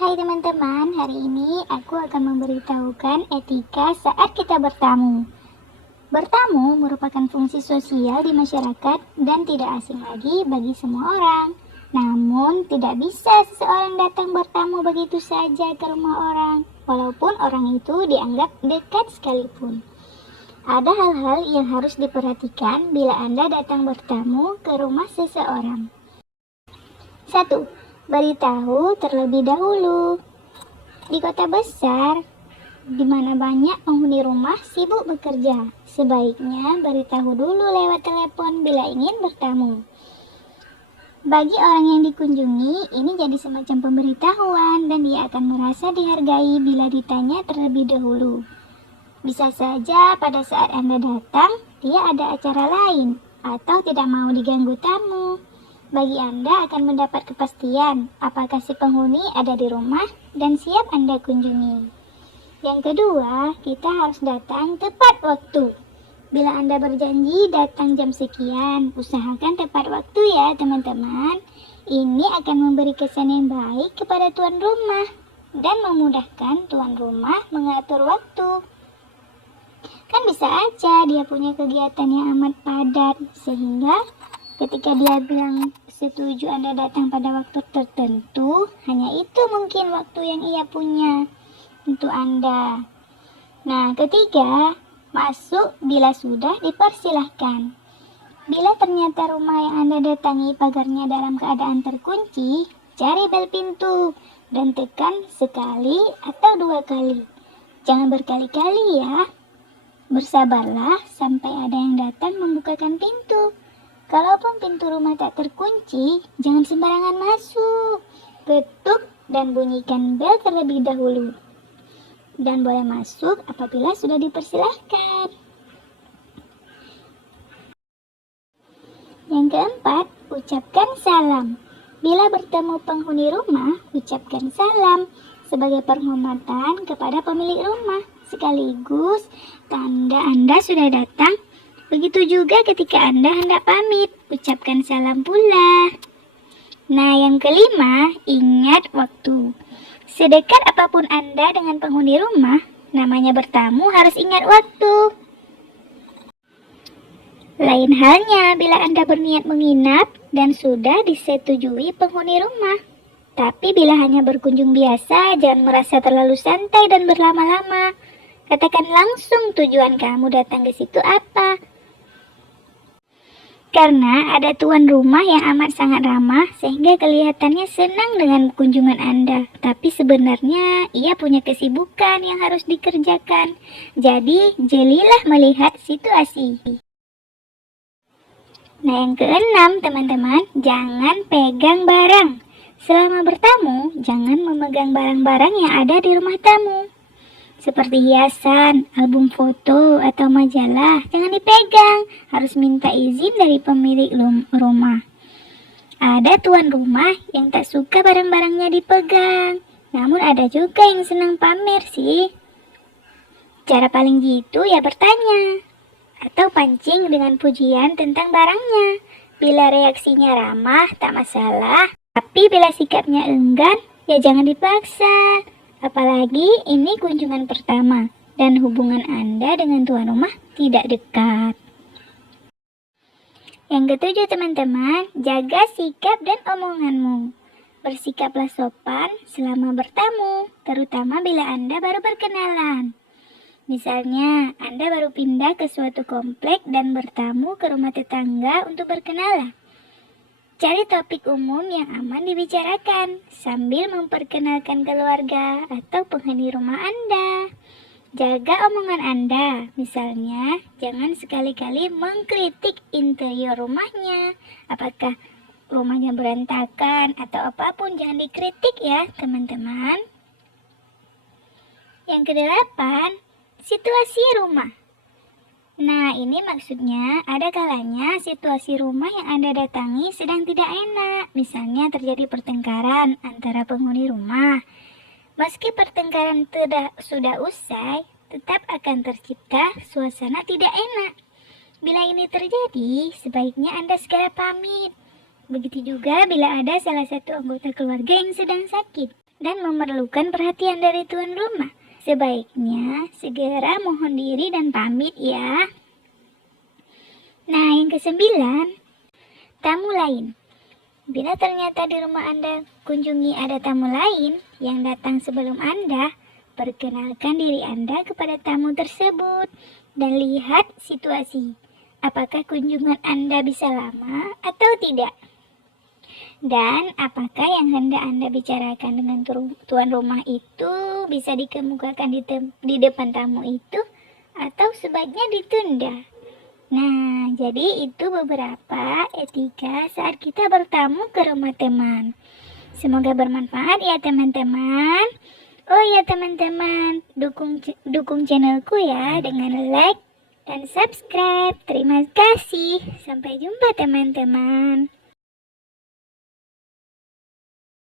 Hai teman-teman, hari ini aku akan memberitahukan etika saat kita bertamu. Bertamu merupakan fungsi sosial di masyarakat dan tidak asing lagi bagi semua orang. Namun, tidak bisa seseorang datang bertamu begitu saja ke rumah orang, walaupun orang itu dianggap dekat sekalipun. Ada hal-hal yang harus diperhatikan bila Anda datang bertamu ke rumah seseorang. 1. Beritahu terlebih dahulu. Di kota besar, di mana banyak penghuni rumah sibuk bekerja, sebaiknya beritahu dulu lewat telepon bila ingin bertamu. Bagi orang yang dikunjungi, ini jadi semacam pemberitahuan dan dia akan merasa dihargai bila ditanya terlebih dahulu. Bisa saja pada saat Anda datang, dia ada acara lain atau tidak mau diganggu tamu. Bagi Anda akan mendapat kepastian apakah si penghuni ada di rumah dan siap Anda kunjungi. Yang kedua, kita harus datang tepat waktu. Bila Anda berjanji datang jam sekian, usahakan tepat waktu ya teman-teman. Ini akan memberi kesan yang baik kepada tuan rumah dan memudahkan tuan rumah mengatur waktu. Kan bisa aja dia punya kegiatan yang amat padat, sehingga ketika dia bilang setuju Anda datang pada waktu tertentu, hanya itu mungkin waktu yang ia punya untuk Anda. Nah, ketiga, masuk bila sudah dipersilahkan. Bila ternyata rumah yang Anda datangi pagarnya dalam keadaan terkunci, cari bel pintu dan tekan sekali atau 2 kali. Jangan berkali-kali ya. Bersabarlah sampai ada yang datang membukakan pintu. Kalaupun pintu rumah tak terkunci, jangan sembarangan masuk. Ketuk dan bunyikan bel terlebih dahulu. Dan boleh masuk apabila sudah dipersilahkan. Yang keempat, ucapkan salam. Bila bertemu penghuni rumah, ucapkan salam sebagai penghormatan kepada pemilik rumah. Sekaligus tanda Anda sudah datang. Begitu juga ketika Anda hendak pamit, ucapkan salam pula. Nah, yang kelima, ingat waktu. Sedekat apapun Anda dengan penghuni rumah, namanya bertamu harus ingat waktu. Lain halnya bila Anda berniat menginap dan sudah disetujui penghuni rumah. Tapi bila hanya berkunjung biasa, jangan merasa terlalu santai dan berlama-lama. Katakan langsung tujuan kamu datang ke situ apa. Karena ada tuan rumah yang amat sangat ramah sehingga kelihatannya senang dengan kunjungan Anda. Tapi sebenarnya ia punya kesibukan yang harus dikerjakan. Jadi jelilah melihat situasi. Nah, yang keenam teman-teman, jangan pegang barang. Selama bertamu, jangan memegang barang-barang yang ada di rumah tamu. Seperti hiasan, album foto, atau majalah, jangan dipegang, harus minta izin dari pemilik rumah. Ada tuan rumah yang tak suka barang-barangnya dipegang, namun ada juga yang senang pamer sih. Cara paling jitu ya bertanya, atau pancing dengan pujian tentang barangnya. Bila reaksinya ramah, tak masalah, tapi bila sikapnya enggan, ya jangan dipaksa. Apalagi ini kunjungan pertama dan hubungan Anda dengan tuan rumah tidak dekat. Yang ketujuh teman-teman, jaga sikap dan omonganmu. Bersikaplah sopan selama bertamu, terutama bila Anda baru berkenalan. Misalnya, Anda baru pindah ke suatu komplek dan bertamu ke rumah tetangga untuk berkenalan. Cari topik umum yang aman dibicarakan sambil memperkenalkan keluarga atau penghuni rumah Anda. Jaga omongan Anda, misalnya jangan sekali-kali mengkritik interior rumahnya. Apakah rumahnya berantakan atau apapun, jangan dikritik ya teman-teman. Yang kedelapan, situasi rumah. Nah, ini maksudnya ada kalanya situasi rumah yang Anda datangi sedang tidak enak. Misalnya terjadi pertengkaran antara penghuni rumah. Meski pertengkaran sudah usai, tetap akan tercipta suasana tidak enak. Bila ini terjadi, sebaiknya Anda segera pamit. Begitu juga bila ada salah satu anggota keluarga yang sedang sakit. dan memerlukan perhatian dari tuan rumah. Sebaiknya segera mohon diri dan pamit ya. Nah, yang ke-9, tamu lain. Bila ternyata di rumah Anda kunjungi ada tamu lain yang datang sebelum Anda, perkenalkan diri Anda kepada tamu tersebut dan lihat situasi. Apakah kunjungan Anda bisa lama atau tidak? Dan apakah yang hendak Anda bicarakan dengan tuan rumah itu bisa dikemukakan di depan tamu itu atau sebaiknya ditunda? Nah, jadi itu beberapa etika saat kita bertamu ke rumah teman. Semoga bermanfaat ya teman-teman. Oh ya teman-teman, dukung channelku ya dengan like dan subscribe. Terima kasih. Sampai jumpa teman-teman.